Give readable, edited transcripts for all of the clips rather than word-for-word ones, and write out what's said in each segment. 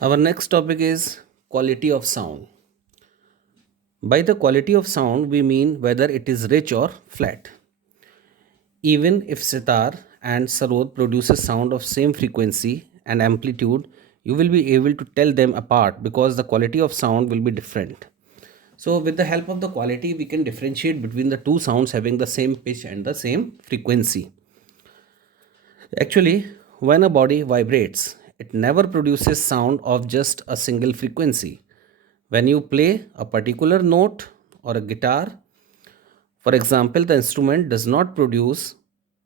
Our next topic is quality of sound. By the quality of sound, we mean whether it is rich or flat. Even if sitar and sarod produces sound of same frequency and amplitude, you will be able to tell them apart because the quality of sound will be different. So, with the help of the quality, we can differentiate between the two sounds having the same pitch and the same frequency. Actually, when a body vibrates, it never produces sound of just a single frequency. When you play a particular note or a guitar, for example, the instrument does not produce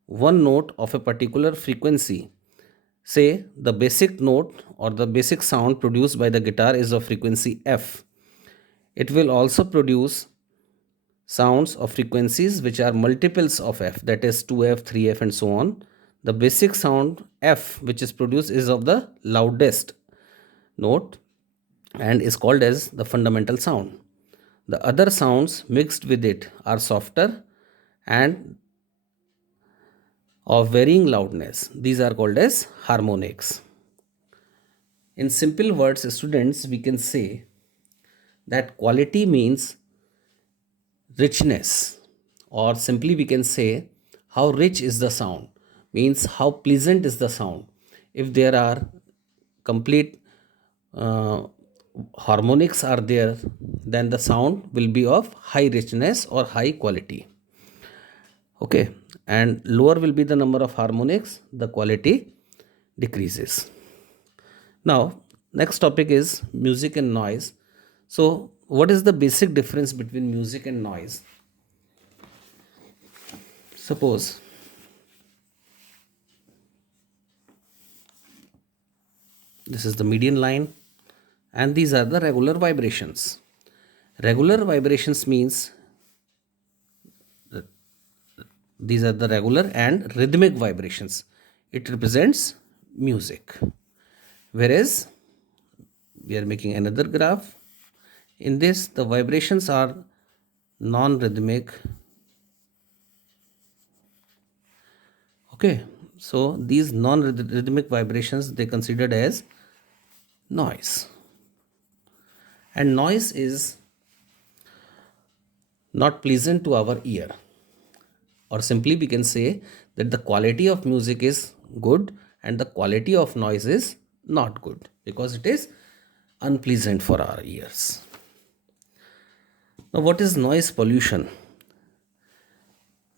one note of a particular frequency. Say the basic note or the basic sound produced by the guitar is of frequency F. It will also produce sounds of frequencies which are multiples of F, that is 2F, 3F, and so on. The basic sound F which is produced is of the loudest note and is called as the fundamental sound. The other sounds mixed with it are softer and of varying loudness. These are called as harmonics. In simple words, students, we can say that quality means richness, or simply we can say how rich is the sound, means how pleasant is the sound. If there are complete uh, harmonics are there, then the sound will be of high richness or high quality. Okay, and lower will be the number of harmonics, the quality decreases. Now, next topic is music and noise. So what is the basic difference between music and noise? Suppose this is the median line and these are the regular vibrations. Regular vibrations means these are the regular and rhythmic vibrations. It represents music. Whereas we are making another graph. In this, the vibrations are non rhythmic. Okay, so these non rhythmic vibrations they considered as noise. And noise is not pleasant to our ear, or simply we can say that the quality of music is good and the quality of noise is not good because it is unpleasant for our ears. Now, what is noise pollution?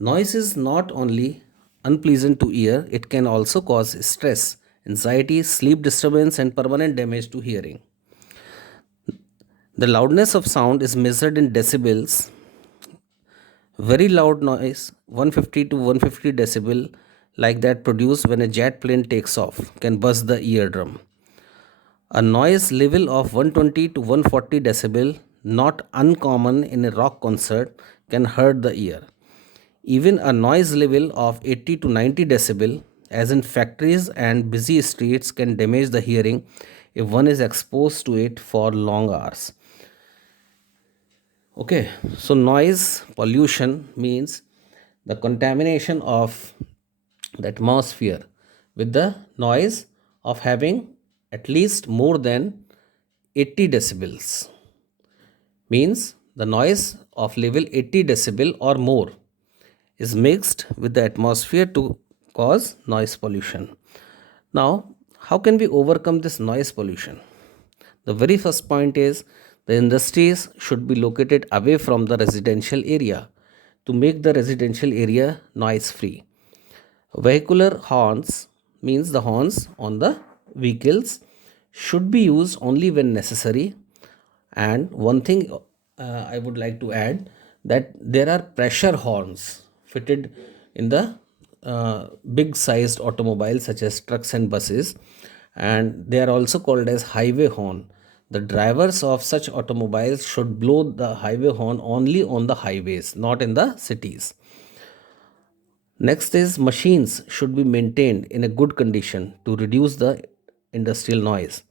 Noise is not only unpleasant to ear, it can also cause stress, anxiety, sleep disturbance, and permanent damage to hearing. The loudness of sound is measured in decibels. Very loud noise, 150 to 150 decibel, like that produced when a jet plane takes off, can bust the eardrum. A noise level of 120 to 140 decibel, not uncommon in a rock concert, can hurt the ear. Even a noise level of 80 to 90 decibel, as in factories and busy streets, can damage the hearing if one is exposed to it for long hours. Okay, so noise pollution means the contamination of the atmosphere with the noise of having at least more than 80 decibels. Means the noise of level 80 decibel or more is mixed with the atmosphere to cause noise pollution. Now, how can we overcome this noise pollution? The very first point is the industries should be located away from the residential area to make the residential area noise free. Vehicular horns means the horns on the vehicles should be used only when necessary. And one thing I would like to add that there are pressure horns fitted in the big sized automobiles such as trucks and buses, and they are also called as highway horn. The drivers of such automobiles should blow the highway horn only on the highways, not in the cities. Next is machines should be maintained in a good condition to reduce the industrial noise.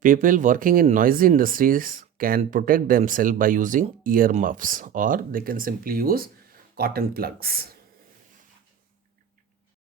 People working in noisy industries can protect themselves by using ear muffs or they can simply use cotton plugs.